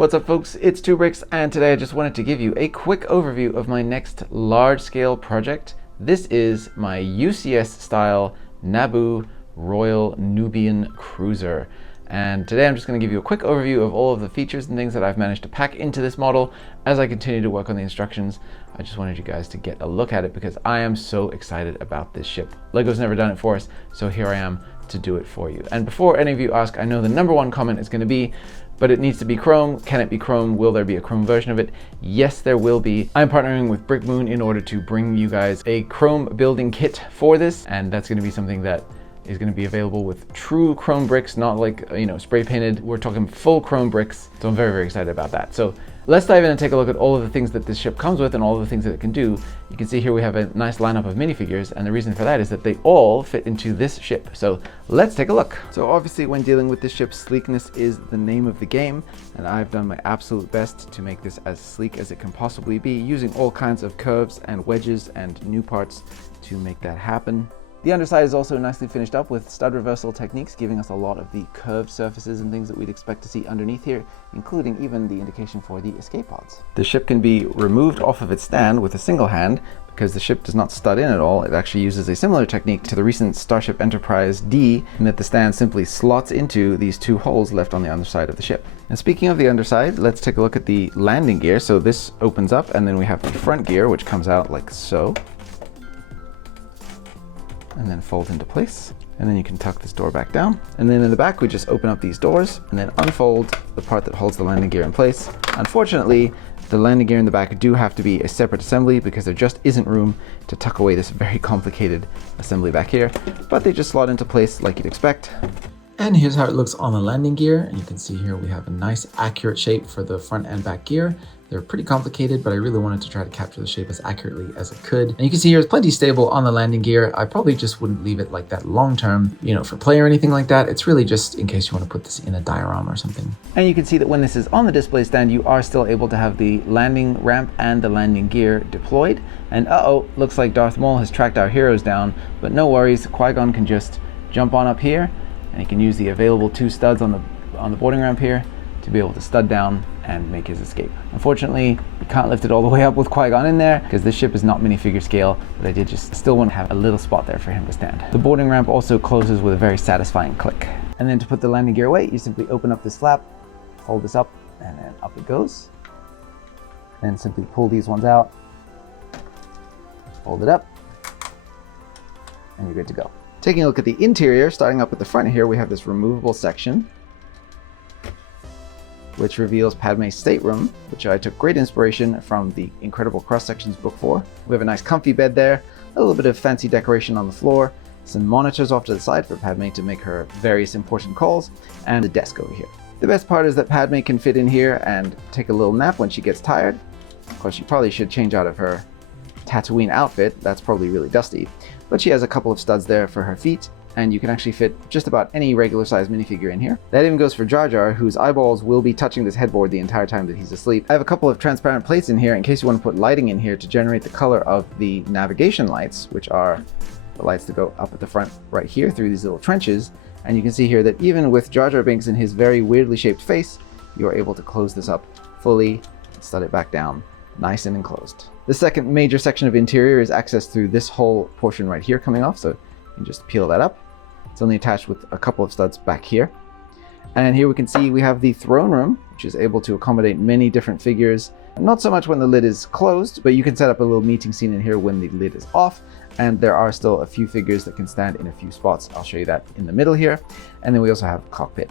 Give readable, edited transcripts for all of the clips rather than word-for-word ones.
What's up folks, it's 2Bricks, and today I just wanted to give you a quick overview of my next large-scale project. This is my UCS style Naboo Royal Nubian Cruiser. And today I'm just going to give you a quick overview of all of the features and things that I've managed to pack into this model as I continue to work on the instructions. I just wanted you guys to get a look at it because I am so excited about this ship. LEGO's never done it for us, so here I am to do it for you. And before any of you ask, I know the number one comment is going to be, but it needs to be chrome. Can it be chrome? Will there be a chrome version of it? Yes, there will be. I'm partnering with Brick Moon in order to bring you guys a chrome building kit for this, and that's going to be something that is going to be available with true chrome bricks, not like, spray painted. We're talking full chrome bricks. So I'm very, very excited about that. So let's dive in and take a look at all of the things that this ship comes with and all of the things that it can do. You can see here we have a nice lineup of minifigures, and the reason for that is that they all fit into this ship. So let's take a look. So obviously when dealing with this ship, sleekness is the name of the game, and I've done my absolute best to make this as sleek as it can possibly be, using all kinds of curves and wedges and new parts to make that happen. The underside is also nicely finished up with stud reversal techniques, giving us a lot of the curved surfaces and things that we'd expect to see underneath here, including even the indication for the escape pods. The ship can be removed off of its stand with a single hand because the ship does not stud in at all. It actually uses a similar technique to the recent Starship Enterprise D, in that the stand simply slots into these two holes left on the underside of the ship. And speaking of the underside, let's take a look at the landing gear. So this opens up, and then we have the front gear, which comes out like so, and then fold into place. And then you can tuck this door back down. And then in the back, we just open up these doors and then unfold the part that holds the landing gear in place. Unfortunately, the landing gear in the back do have to be a separate assembly because there just isn't room to tuck away this very complicated assembly back here, but they just slot into place like you'd expect. And here's how it looks on the landing gear. And you can see here we have a nice accurate shape for the front and back gear. They're pretty complicated, but I really wanted to try to capture the shape as accurately as it could. And you can see here it's plenty stable on the landing gear. I probably just wouldn't leave it like that long term, for play or anything like that. It's really just in case you want to put this in a diorama or something. And you can see that when this is on the display stand, you are still able to have the landing ramp and the landing gear deployed. And looks like Darth Maul has tracked our heroes down, but no worries, Qui-Gon can just jump on up here, and he can use the available two studs on the boarding ramp here to be able to stud down and make his escape. Unfortunately, we can't lift it all the way up with Qui-Gon in there because this ship is not minifigure scale, but I did just still want to have a little spot there for him to stand. The boarding ramp also closes with a very satisfying click. And then to put the landing gear away, you simply open up this flap, fold this up, and then up it goes. Then simply pull these ones out, fold it up, and you're good to go. Taking a look at the interior, starting up at the front here, we have this removable section, which reveals Padme's stateroom, which I took great inspiration from the Incredible Cross Sections book for. We have a nice comfy bed there, a little bit of fancy decoration on the floor, some monitors off to the side for Padme to make her various important calls, and a desk over here. The best part is that Padme can fit in here and take a little nap when she gets tired. Of course, she probably should change out of her Tatooine outfit, that's probably really dusty, but she has a couple of studs there for her feet, and you can actually fit just about any regular size minifigure in here. That even goes for Jar Jar, whose eyeballs will be touching this headboard the entire time that he's asleep. I have a couple of transparent plates in here in case you want to put lighting in here to generate the color of the navigation lights, which are the lights that go up at the front right here through these little trenches. And you can see here that even with Jar Jar Binks and his very weirdly shaped face, you are able to close this up fully and stud it back down nice and enclosed. The second major section of interior is accessed through this whole portion right here coming off, so you can just peel that up. It's only attached with a couple of studs back here. And here we can see we have the throne room, which is able to accommodate many different figures. Not so much when the lid is closed, but you can set up a little meeting scene in here when the lid is off. And there are still a few figures that can stand in a few spots. I'll show you that in the middle here. And then we also have Cockpit.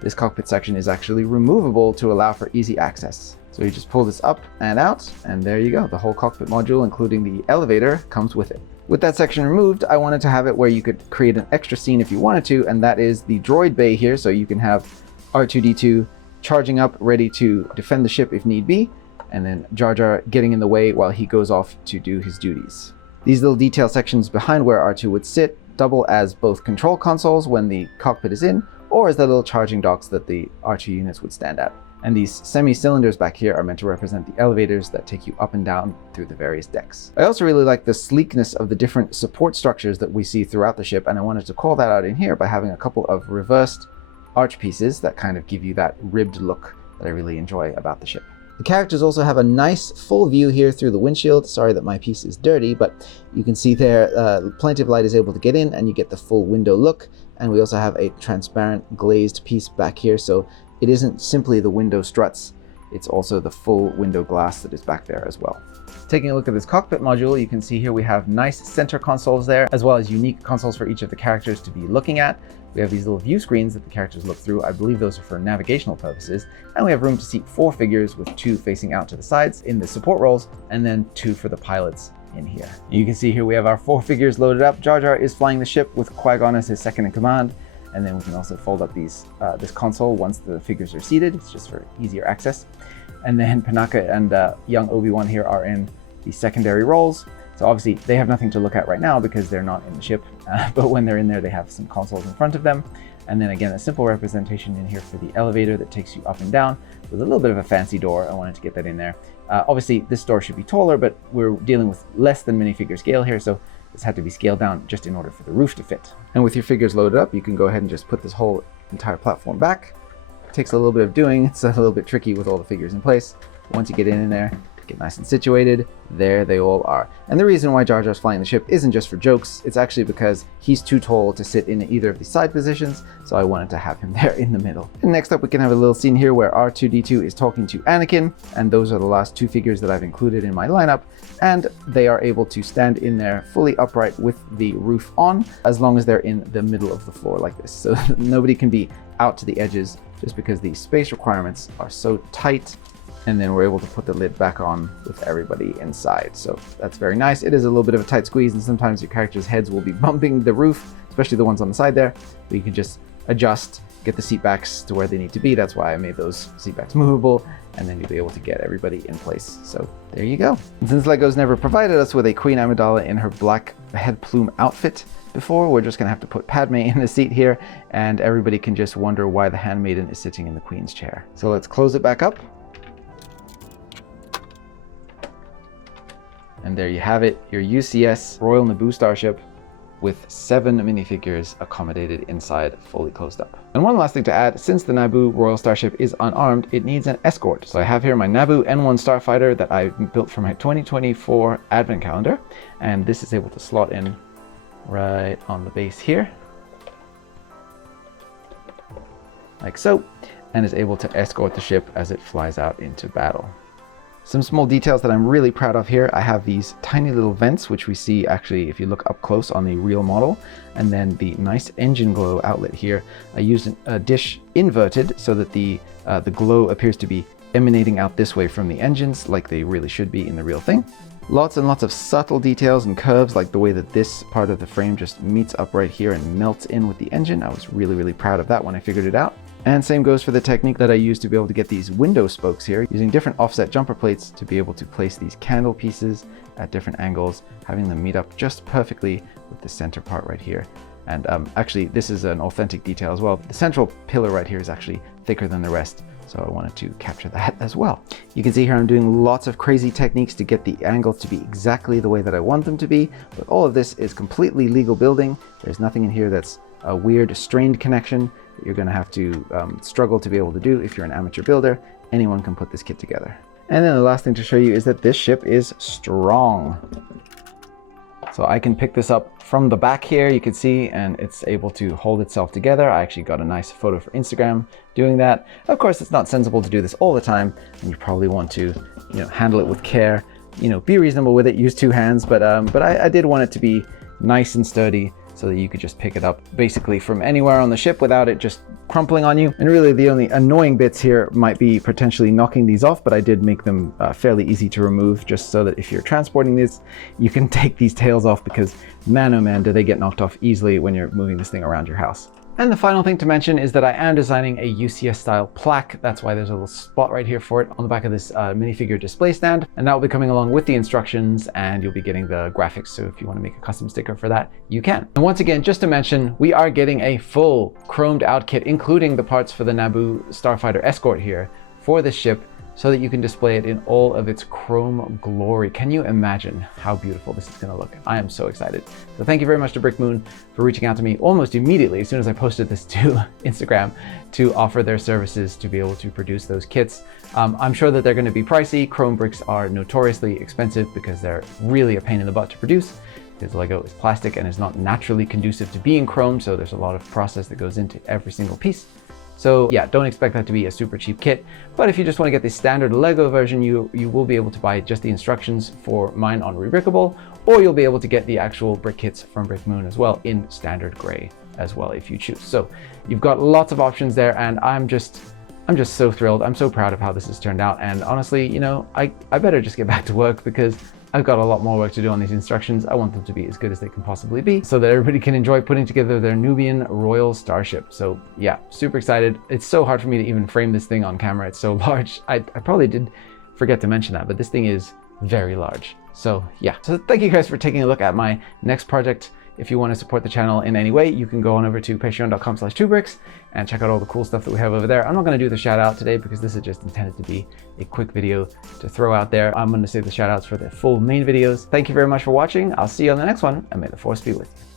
This Cockpit section is actually removable to allow for easy access. So you just pull this up and out, and there you go. The whole cockpit module, including the elevator, comes with it. With that section removed, I wanted to have it where you could create an extra scene if you wanted to, and that is the droid bay here. So you can have R2-D2 charging up, ready to defend the ship if need be, and then Jar Jar getting in the way while he goes off to do his duties. These little detail sections behind where R2 would sit double as both control consoles when the cockpit is in, or as the little charging docks that the R2 units would stand at. And these semi-cylinders back here are meant to represent the elevators that take you up and down through the various decks. I also really like the sleekness of the different support structures that we see throughout the ship, and I wanted to call that out in here by having a couple of reversed arch pieces that kind of give you that ribbed look that I really enjoy about the ship. The characters also have a nice full view here through the windshield. Sorry that my piece is dirty, but you can see there plenty of light is able to get in and you get the full window look. And we also have a transparent glazed piece back here, so it isn't simply the window struts, it's also the full window glass that is back there as well. Taking a look at this cockpit module, you can see here we have nice center consoles there, as well as unique consoles for each of the characters to be looking at. We have these little view screens that the characters look through. I believe those are for navigational purposes. And we have room to seat 4 figures with 2 facing out to the sides in the support roles, and then 2 for the pilots in here. You can see here we have our 4 figures loaded up. Jar Jar is flying the ship with Qui-Gon as his second in command. And then we can also fold up this console once the figures are seated. It's just for easier access. And then Panaka and young Obi-Wan here are in the secondary roles. So obviously they have nothing to look at right now because they're not in the ship. But when they're in there, they have some consoles in front of them. And then again, a simple representation in here for the elevator that takes you up and down with a little bit of a fancy door. I wanted to get that in there. Obviously this door should be taller, but we're dealing with less than minifigure scale here. So this had to be scaled down just in order for the roof to fit. And with your figures loaded up, you can go ahead and just put this whole entire platform back. It takes a little bit of doing. It's a little bit tricky with all the figures in place. But once you get in there, get nice and situated, there they all are. And the reason why Jar Jar's flying the ship isn't just for jokes, it's actually because he's too tall to sit in either of the side positions, so I wanted to have him there in the middle. And next up we can have a little scene here where R2-D2 is talking to Anakin, and those are the last 2 figures that I've included in my lineup, and they are able to stand in there fully upright with the roof on, as long as they're in the middle of the floor like this. So nobody can be out to the edges just because the space requirements are so tight. And then we're able to put the lid back on with everybody inside. So that's very nice. It is a little bit of a tight squeeze, and sometimes your characters' heads will be bumping the roof, especially the ones on the side there. But you can just adjust, get the seat backs to where they need to be. That's why I made those seat backs movable, and then you'll be able to get everybody in place. So there you go. And since LEGO's never provided us with a Queen Amidala in her black head plume outfit before, we're just gonna have to put Padme in the seat here, and everybody can just wonder why the handmaiden is sitting in the Queen's chair. So let's close it back up. And there you have it, your UCS Royal Naboo Starship with 7 minifigures accommodated inside, fully closed up. And one last thing to add, since the Naboo Royal Starship is unarmed, it needs an escort. So I have here my Naboo N1 Starfighter that I built for my 2024 Advent calendar. And this is able to slot in right on the base here, like so, and is able to escort the ship as it flies out into battle. Some small details that I'm really proud of here. I have these tiny little vents, which we see actually if you look up close on the real model, and then the nice engine glow outlet here. I used a dish inverted so that the glow appears to be emanating out this way from the engines, like they really should be in the real thing. Lots and lots of subtle details and curves, like the way that this part of the frame just meets up right here and melts in with the engine. I was really, really proud of that when I figured it out. And same goes for the technique that I used to be able to get these window spokes here, using different offset jumper plates to be able to place these candle pieces at different angles, having them meet up just perfectly with the center part right here. And actually, this is an authentic detail as well. The central pillar right here is actually thicker than the rest, so I wanted to capture that as well. You can see here I'm doing lots of crazy techniques to get the angles to be exactly the way that I want them to be, but all of this is completely legal building. There's nothing in here that's a weird, strained connection that you're gonna have to struggle to be able to do if you're an amateur builder. Anyone can put this kit together. And then the last thing to show you is that this ship is strong. So I can pick this up from the back here, you can see, and it's able to hold itself together. I actually got a nice photo for Instagram doing that. Of course, it's not sensible to do this all the time, and you probably want to, handle it with care. Be reasonable with it, use 2 hands, but I did want it to be nice and sturdy so that you could just pick it up basically from anywhere on the ship without it just crumpling on you. And really the only annoying bits here might be potentially knocking these off, but I did make them fairly easy to remove just so that if you're transporting this, you can take these tails off, because man oh man, do they get knocked off easily when you're moving this thing around your house. And the final thing to mention is that I am designing a UCS style plaque. That's why there's a little spot right here for it on the back of this minifigure display stand. And that will be coming along with the instructions, and you'll be getting the graphics. So if you want to make a custom sticker for that, you can. And once again, just to mention, we are getting a full chromed out kit, including the parts for the Naboo Starfighter Escort here for this ship, so that you can display it in all of its chrome glory. Can you imagine how beautiful this is going to look? I am so excited. So thank you very much to BrickMoon for reaching out to me almost immediately as soon as I posted this to Instagram to offer their services to be able to produce those kits. I'm sure that they're going to be pricey. Chrome bricks are notoriously expensive because they're really a pain in the butt to produce, because Lego is plastic and is not naturally conducive to being chrome, so there's a lot of process that goes into every single piece. So yeah, don't expect that to be a super cheap kit, but if you just want to get the standard Lego version, you will be able to buy just the instructions for mine on Rebrickable, or you'll be able to get the actual brick kits from BrickMoon as well in standard gray as well if you choose. So you've got lots of options there, and I'm just so thrilled. I'm so proud of how this has turned out, and honestly, you know, I better just get back to work because I've got a lot more work to do on these instructions. I want them to be as good as they can possibly be so that everybody can enjoy putting together their Nubian Royal Starship. So yeah, super excited. It's so hard for me to even frame this thing on camera. It's so large. I probably did forget to mention that, but this thing is very large. So yeah, so thank you guys for taking a look at my next project. If you want to support the channel in any way, you can go on over to patreon.com/2bricks and check out all the cool stuff that we have over there. I'm not going to do the shout out today because this is just intended to be a quick video to throw out there. I'm going to save the shout outs for the full main videos. Thank you very much for watching. I'll see you on the next one, and may the force be with you.